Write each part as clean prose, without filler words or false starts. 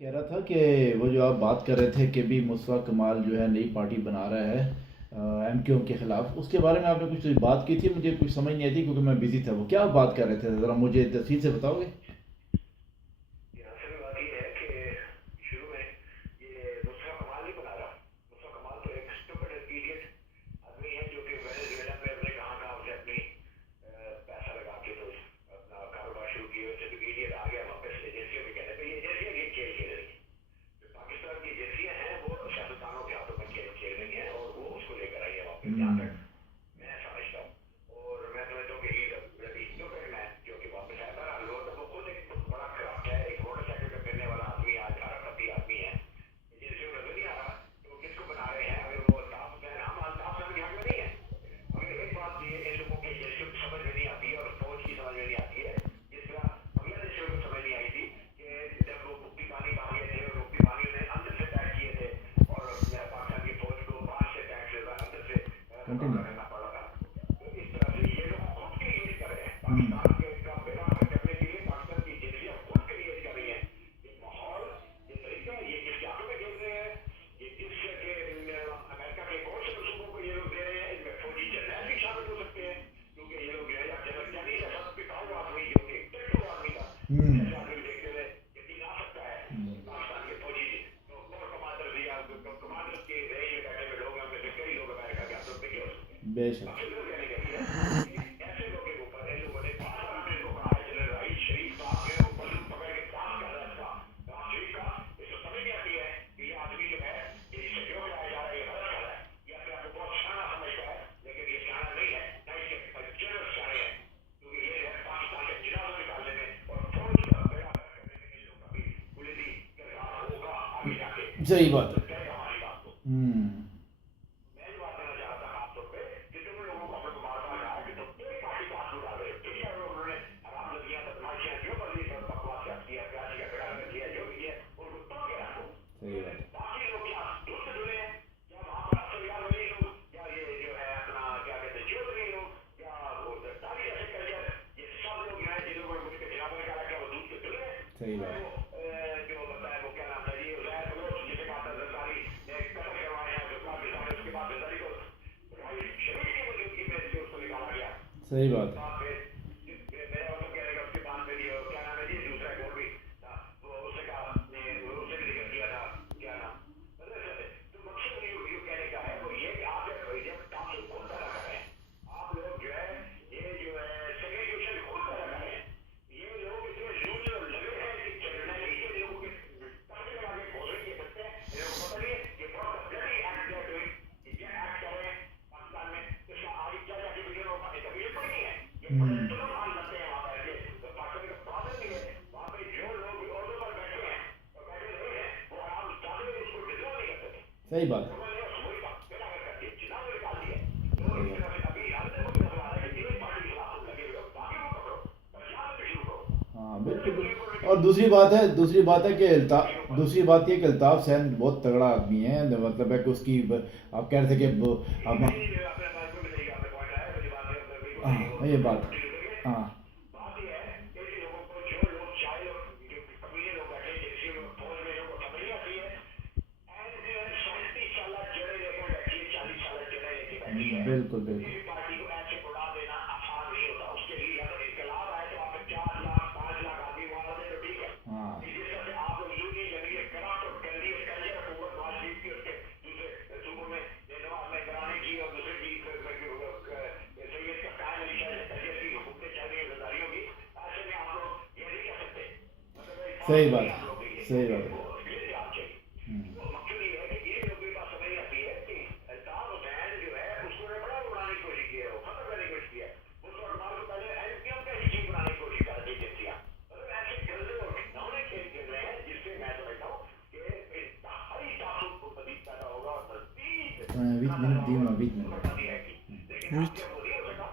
कह रहा था कि वो जो आप बात कर रहे थे कि भी मुस्तफ़ा कमाल जो है नई पार्टी बना रहा है एमक्यूएम के खिलाफ, उसके बारे में आपने कुछ बात की थी, मुझे कुछ समझ नहीं आई थी क्योंकि मैं बिजी था। वो क्या आप बात कर रहे थे, ज़रा मुझे तफसील से बताओगे? असल में बात ये है कि शुरू में ये मुस्तफा कमाल नहीं बना रहा। मुस्तफा कमाल तो एक स्टूपिड इडियट आदमी है जो कि वेनेजुएला में अपने कहाँ कहाँ से अपनी पैसा लगा के तो अपना कारोबार शुरू किए। वैसे तो इडियट आ गया वापस एजेंसियों में कहने पे। ये एजेंसियां ये खेल खेल रही है। जो पाकिस्तान की एजेंसियां हैं वो सियासतदानों के हाथों में खेल खेल रही हैं और वो उसको लेकर आई है वापस, जहाँ हम्म। तक मैं समझता हूँ। और मैं समझता हूँ कि ही स्टूपिड मैन जो कि वापस आया था। लोग वो खुद एक बड़ा करप्ट है, एक मोटरसाइकिल पे फिरने वाला आदमी, आज अरबपति आदमी है। एजेंसियों नजर नहीं आ रहा तो किसको बना रहे हैं? अगर वो अल्ताफ हुसैन, हम अल्ताफ हुसैन के हक में नहीं है, मगर एक बात ये इन लोगों की एजेंसियों की समझ में नहीं आती है और फौज की समझ में नहीं आती है। जिस तरह बांग्लादेश को समझ नहीं आई थी कि जब वो मुक्ति पानी मांग गए थे और मुक्ति पानी ने अंदर से अटैक किए थे और पाकिस्तान की फौज को बाहर से अटैक अंदर से कंटिन्यू। मुकाबला करना पड़ा था। तो इस तरह से ये लोग खुद क्रिएट कर रहे हैं हम्म। पाकिस्तान के का बेड़ा गर्क करने के लिए। पाकिस्तान की एजेंसियां खुद क्रिएट कर रही हैं ये माहौल, ये तरीका। ये किसके हाथों में खेल रहे हैं? ये किस के अमेरिका के कौन से मंसूबों को ये लोग दे रहे हैं? इनमें फौजी जर्नैल भी शामिल हो सकते हैं, क्योंकि ये लोग जो है या जनरल कैनी जैसा पिटाऊ आदमी जो कि एक टेक्टो आदमी था, हम्म। ऐसे आदमी देखते हुए यकीन आ सकता है कि पाकिस्तान के फौजी जो कोर कमांडर या कमांडर के रेंज में बैठे हुए लोग हैं, उनमें से कई लोग अमेरिका के हाथों में हो सकते हैं। बेशक। मकसद वो कहने का ये है कि ऐसे लोगों के ऊपर इन लोगों ने बार बार हमने इनको कहा है। जनरल राहिल शरीफ साहब जो है वो बंदूक पकड़ के पास कर रहा है इसका नवाज शरीफ का। इसको समझ नहीं आती है कि ये आदमी जो है ये इससे क्यों बुलाया जा रहा है, ये गलत कर रहा है। ये अपने आप को बहुत शाना समझता है, लेकिन ये शाना नहीं है, ना इसके जनरल शाने हैं, क्योंकि ये है पाकिस्तान के जिनाजा निकालने में और फौज का बेड़ा गर्क करने में इन लोगों का भी बुनियादी किरदार होगा आगे जाके। सही ये बात है। समझते हैं हमारी बात को। हम्म। मैं जो बात करना चाह रहा था खासतौर पे कि तुम लोगों को अपने को बार बार कहा कि तुम एक पार्टी का हाथ उड़ा रहे हो। ठीक है, उन्होंने आराम लगियां बदमाशियां जो मर्जी कर बकवास किया, प्यासी का बेड़ा कर किया, जो भी है उनको तो क्या रखो। सही बात है। बाकी लोग क्या दूर से जुड़े हैं? क्या वहां पर अफसर यार वही लोग, या ये जो है अपना क्या कहते हैं ज्योति लोग, या वो दारी ऐसे करियर, ये सब लोग हैं जिन लोगों ने मुझे खिलाफ निकाला, क्या वो दूध के जुड़े हैं? सही मैं बात वो जो बताया वो क्या नाम था जी, उजैर बलोच, जिसे कहा था जरदारी ने कत्ल करवाए हैं, जो पाकिस्तान में उसके बाद जरदारी को राहिल शरीफ की मौजूदगी में से उसको निकाला गया। है। सही उसके बात है। बाद फिर मेरा मतलब कहने का उसके बाद फिर ये क्या नाम है जी, दूसरा एक और भी था, वो उसने कहा उसने भी जिक्र किया था, क्या नाम मतलब। तो मकसद ये कहने का है वो ये कि आप जब तासुब खुद पैदा कर रहे हैं, आप लोग जो है ये जो है सेग्रीगेशन खुद पैदा कर रहे हैं। ये लोग इतने लूजर लगे हैं कि जर्नैली ये लोगों के ताकि लगा के बोल रहे सकते हैं। इन्हें पता नहीं है ये बहुत ब्लडी एक्ट है, ये क्या एक्ट कर रहे हैं पाकिस्तान में। इसका आगे क्या जाके वीडियो इसका वीडियो पड़ी नहीं है। ये बड़े हम्म। जुल्म मान लगते हैं वहां बैठ के। तो पाकिस्तान का प्रॉब्लम भी है वहां पे जो लोग औरतों पर बैठे हैं और बैठे रहे हैं वो आराम चाहते उसको डिजर्व नहीं करते थे। सही बात है। उन्होंने वही बात पेड़ा कर दिया, जिना में निकाल दिया। तो सही इस बात तरह से अभी हमने को भी नजर आ रहा है कि एक पार्टी के खिलाफ तुम लगे हुए हो, बाकी को पकड़ो और यहाँ से शुरू करो। है। हाँ बिल्कुल उनके ऊपर बिल्कुल। और दूसरी बात है कि उनके ऊपर दूसरी बात ये कि अल्ताफ सैन बहुत तगड़ा आदमी है, मतलब है कि उसकी आप कह रहे थे कि ठीक है अब। जी, अपने बात को मिलेगा, आपने पॉइंट आया, मुझे बात है बिल्कुल सही है, हाँ वो ये उसके बात। ऊपर ठीक उतरेंगे। हाँ। बात यह है कि इन लोगों को जो लोग चाहे लोग जो कमीने लोग बैठे जिनसे फौज में लोगों को समझ नहीं आती है, एंड 37 साल जड़े लेकर बैठी है, 40 साल जड़े लेके बैठी है। बिल्कुल किसी बिल्कुल। भी पार्टी को ऐसे उड़ा देना आसान नहीं होता। उसके लिए या तो इनकलाब आए तो आप 4 लाख 5 लाख आदमी मार दे तो ठीक है। हाँ। जिस तरह से आप लोग यूं नहीं लगे करा तो कर दिए करिए हुकूमत नवाज शरीफ की, उसके दूसरे सूबों में नवाज में कराने की और दूसरे की सैयद का कायम अली शाह करियर की हुकूमतें चल रही है जरदारियों की। ऐसे में आप लोग ये नहीं कर सकते, मतलब सही पॉसिबल बात नहीं है। आप लोग के लिए, सही क्योंकि बात है। वो इसलिए जवाब चाहिए। हम्म। तो मकसद ये है कि ये लोगों की बात समझ नहीं आती है कि अल्ताफ हुसैन जो है उसको ने बड़ा उड़ाने की कोशिश की है, वो खत्म करने की कोशिश की है। वो तो अखबार को पहले एमपीएम का ही चीफ बनाने की कोशिश कर रही एजेंसियां, मतलब ऐसे गंदे और घिनौने खेल खेल रहे हैं जिससे मैं समझता हूँ कि इंतहाई तासुब को मजीद पैदा होगा और मजीद बीच इतना मिनट पैदा दी होगा मैं बीच और मिनट। बर्बादी रहेगी। लेकिन अब जब वो नहीं हो सका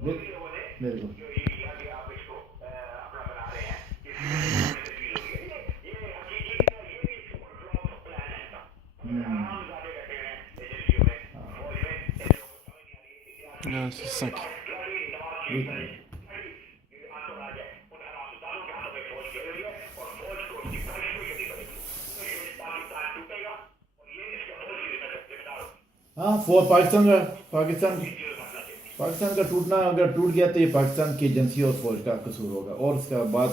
तो इन लोगों ने बिल्कुल। जो ये किया कि आप इसको अपना बना रहे हैं, इसकी वजह से बड़ी तकलीफ हो रही है। ये हकीकी की तरह ये भी एक सुपर फ्लॉप प्लान है इनका। मतलब हम्म। आराम ज्यादा बैठे हुए हैं एजेंसियों में, फौज में, इन लोगों को समझ नहीं आ रही है इतिहास की। No, तो thank you. ब्लडी नवाज बीच शरीफ मिनट। ब्लडी आंतोराज है, उन हरामजादों के हाथों में फौज खेल रही है और फौज को उसकी ख्वाहिशों के हाँ पाकिस्तान का टूटना अगर टूट गया तो ये पाकिस्तान की एजेंसी और फौज का कसूर होगा, और उसका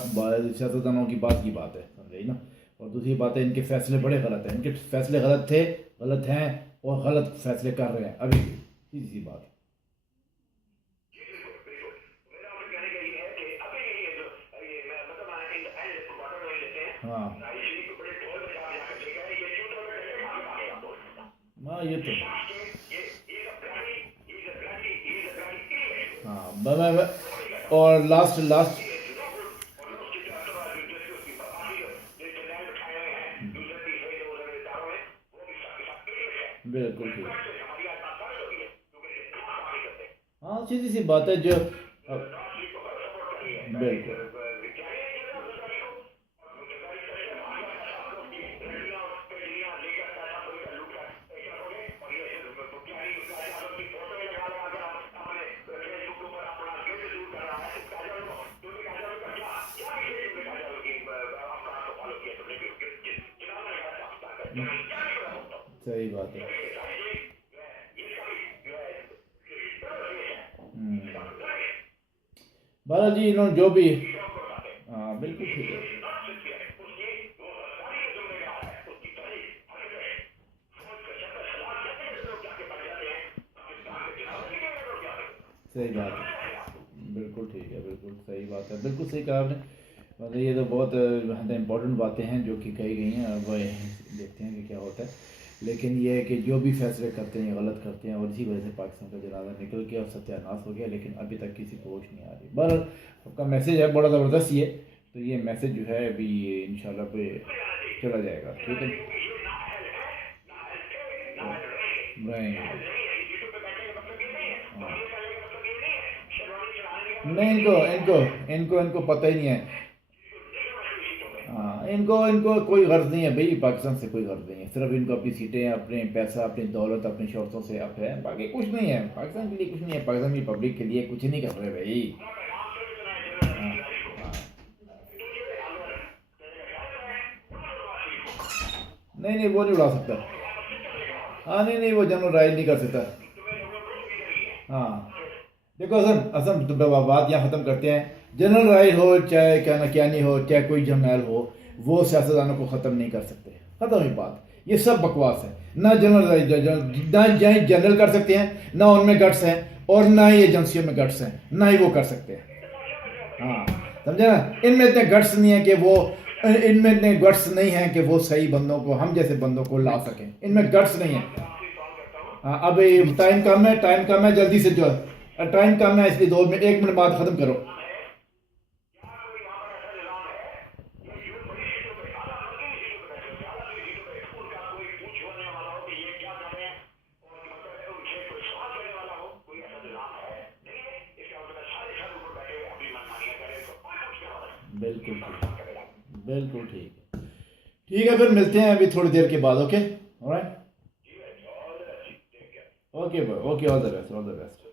सियासतदानों की बात है, समझे ना। और दूसरी बात है, इनके फैसले बड़े गलत हैं, इनके फैसले गलत थे, गलत हैं, और गलत फैसले कर रहे हैं अभी भी। सीधी सी बात। जी बिल्कुल बिल्कुल। मेरा आपसे कहने का ये है कि अभी ये जो ये मैं मतलब एंड क्वार्टर में लेते हैं हाँ राइसी को बड़े ढोल बजा बजा कर लेकर ये क्यों तो मैं कैसे मांगे मांगे आपको हाँ ये तो ये इज अ ब्लडी इडियट हाँ और लास्ट लास्ट और उसके जैसे उसकी बाकी जो जनरल उठाए हुए हैं दूसरे तीसरे जो उधर इदारों में वो भी सबके साथ इडियट है। बिल्कुल ठीक। हमारी आज बात साबित होती है क्योंकि इतना काम नहीं करते। हाँ सीधी सी बात है जो नॉर्थ लीग को सपोर्ट कर रही है बिल्कुल सही बात है। बालाजी इन्होंने जो भी हाँ बिल्कुल ठीक है। सही बात है, बिल्कुल ठीक है, बिल्कुल सही बात है, बिल्कुल सही कहा आपने। मतलब ये तो बहुत इम्पोर्टेंट बातें हैं जो कि कही गई हैं, अब देखते हैं कि क्या होता है। लेकिन ये है कि जो भी फैसले करते हैं गलत करते हैं, और इसी वजह से पाकिस्तान का जनाजा निकल गया और सत्यानाश हो गया, लेकिन अभी तक किसी को होश नहीं आ रही। बहरहाल आपका मैसेज है बड़ा ज़बरदस्त ये, तो ये मैसेज जो है अभी इंशाल्लाह पे चला जाएगा, ठीक है। रहेंगे नहीं, इनको इनको इनको इनको पता ही नहीं है। हाँ इनको इनको कोई गर्ज नहीं है भाई, पाकिस्तान से कोई गर्ज नहीं है, सिर्फ इनको अपनी सीटें, अपने पैसा, अपनी दौलत, अपनी शर्तों से अब है, बाकी कुछ नहीं है पाकिस्तान के लिए, कुछ नहीं है पाकिस्तान की पब्लिक के लिए, कुछ नहीं कर रहे भाई। हाँ हाँ नहीं नहीं वो नहीं उड़ा सकता। हाँ नहीं नहीं वो जनरल राइड नहीं कर सकता। हाँ देखो असम असम तो बात यहाँ ख़त्म करते हैं। जनरल राइड हो चाहे क्या ना क्या नहीं हो, चाहे कोई जर्नल हो, वो सियासतदानों को ख़त्म नहीं कर सकते, ख़त्म ही बात। ये सब बकवास है, ना जनरल राइड ना जनरल कर सकते हैं, ना उनमें गट्स हैं, और ना ही एजेंसियों में गट्स हैं, ना ही वो कर सकते हैं। हाँ समझे ना, इनमें इतने गट्स नहीं है कि वो इनमें इतने गट्स नहीं हैं कि वो सही बंदों को, हम जैसे बंदों को ला सकें, इनमें गट्स नहीं है। हाँ अब टाइम कम है, टाइम कम है, जल्दी से जो टाइम कम है, इसलिए 2 मिनट बाद ख़त्म करो। बिल्कुल ठीक, बिल्कुल ठीक। ठीक है फिर मिलते हैं अभी थोड़ी देर के बाद, okay alright, okay okay all the best, all the best.